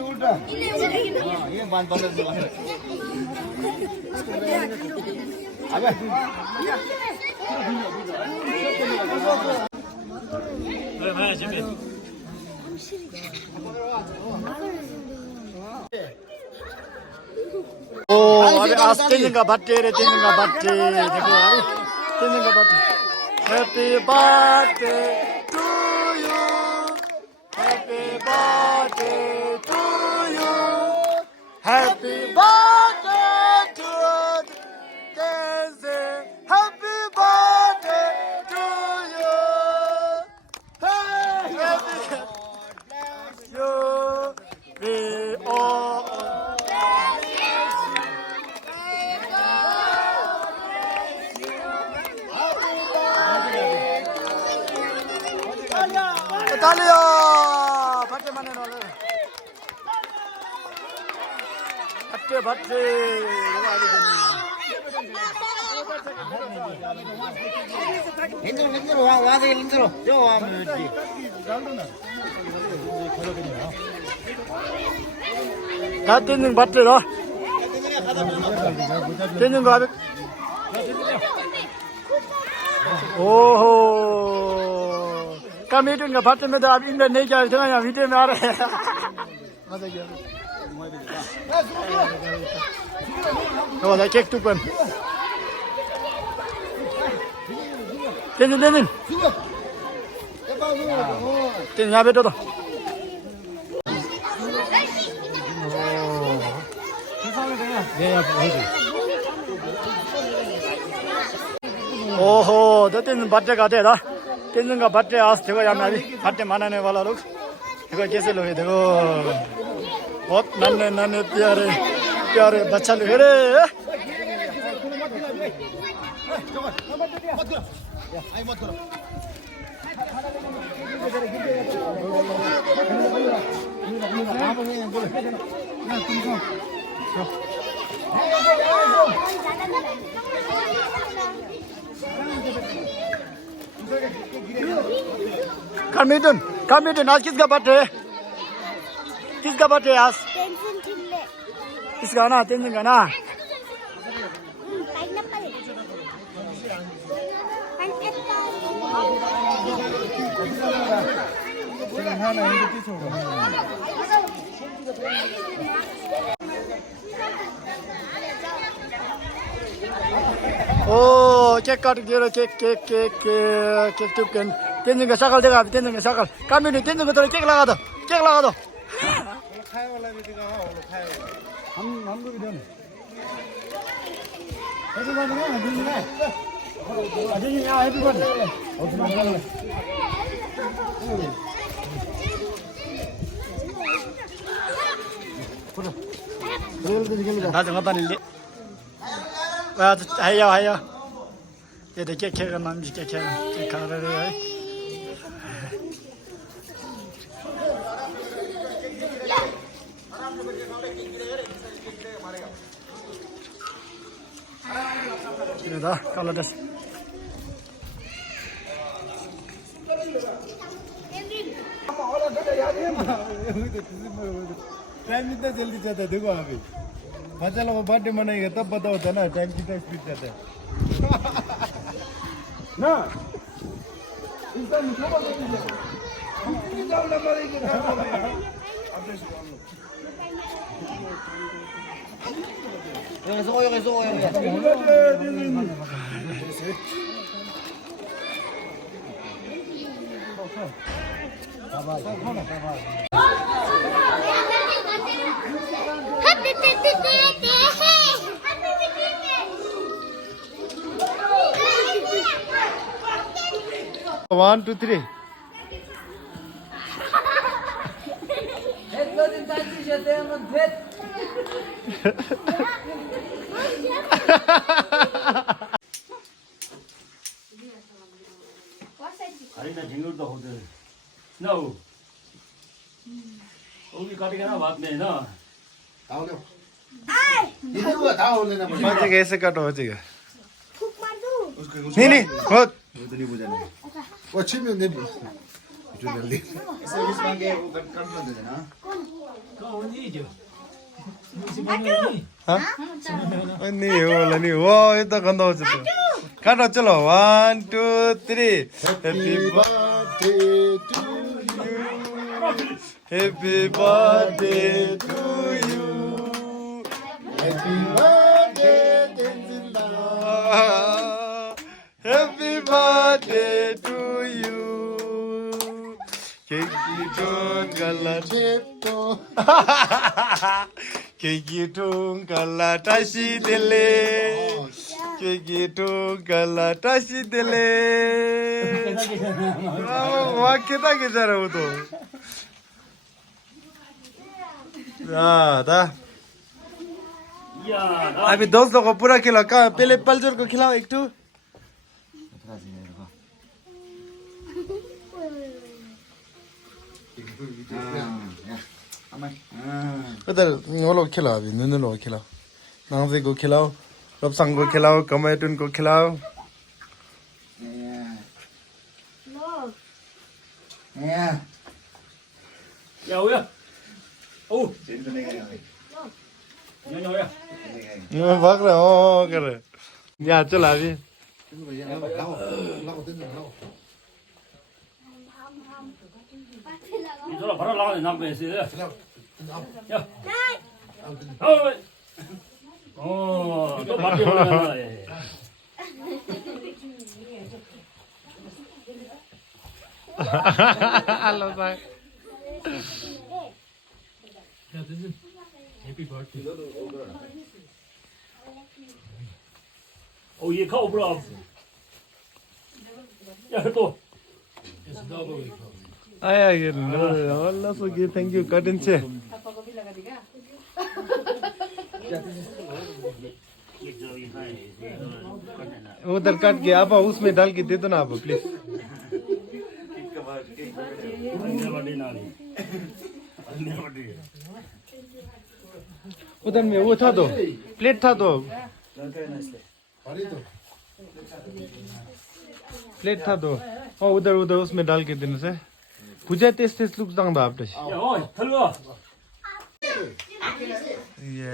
उल्टा ये बांध बांध अबे ओ अरे आज तीन का बर्थडे रे तीन का बर्थडे देखो अरे तीन का birthday happy birthday to you happy birthday to you happy birthday to कैसे happy birthday to you you we all तालिया भट्टे माने वाले भट्टे भट्टे इंद्रो वहां से इंद्रो जो वहां में 다 뜯는 밭들어 뜯는 거 하면 오호 कमेटी का बात में तो आप इंग्लैंड नहीं जा रहे हैं वीडियो में आ रहे हैं तो वाला केक टू पन टेंशन यहाँ बैठो तो ओहो तो तीन बच्चे का थे ना तीन का बच्चे आज देखो यहाँ अभी बच्चे मनाने वाला लोग देखो कैसे लोग हैं देखो बहुत नन्हे नन्हे प्यारे प्यारे बच्चा लोग है रे कमिटन आज किसका बर्थडे है किसका बर्थडे है आज किसका ना टेंशन का ना ओ केक काट दियो केक केक केक केक टू कैन टेंशन का शकल देखा टेंशन का शकल कमिटी टेंशन को थोड़ा केक लगा दो खाए वाला भी दिखाओ वो खाए हम लोग भी दें हैप्पी बर्थडे अजय यहाँ हैप्पी बर्थडे 나 정답이니 하야 얘들 깨끗한 남지 깨끗한 가르르 이러다 갈라졌어 टाइम कितना जल्दी जाता है देखो अभी बच्चा लोग बर्थडे मनाएगा तब पता होता है ना टाइम कितना स्पीड जाता है ना इंसान छोटा One, two, three. अरे ना झिंगुर तो होते ना वो भी काटेगा ना बाद में ना बच्चे कैसे कट हो जाएगा नहीं बहुत वो तो नहीं बुझा नहीं वो अच्छी में नहीं जो जल्दी सर्विस मांगे वो कर दो देना हाँ नहीं होला नहीं वो इतना गंदा हो जाता काटो चलो 1 2 3 happy birthday to you happy birthday to you happy birthday Tenzila happy birthday to you 케이크 통 갈라테토 케이크 통 갈라 다시 델레 케이크 통 갈라 다시 델레 와 केटा केटा रहो तो दा 이야, 나 अभी दोस्तों को पूरा खिलाओ कहाँ पहले पलजर को खिलाओ एक टू उधर वो लोग खिलाओ अभी नन्नू लोग खिलाओ नांगजे को खिलाओ रबसंग को खिलाओ कमेटुन को खिलाओ 야, 오야. 오, 야, 오야. भाग रहे हो कर रहे या चल अभी 이소라 바로 나가네 남배에서. 야. 또 밖에 올라가나. हेलो भाई 오, 얘 가오 브라. 야, 또. आया ये Allah so give thank you cutting से उधर काट के आप उसमें डाल के दे दो ना आप प्लीज उधर में वो था तो प्लेट था तो प्लेट था तो 어 उधर उधर उसमें डाल के देने से पूजा टेस्ट टेस्ट लुक 당다 앞에 야, 들어와. 예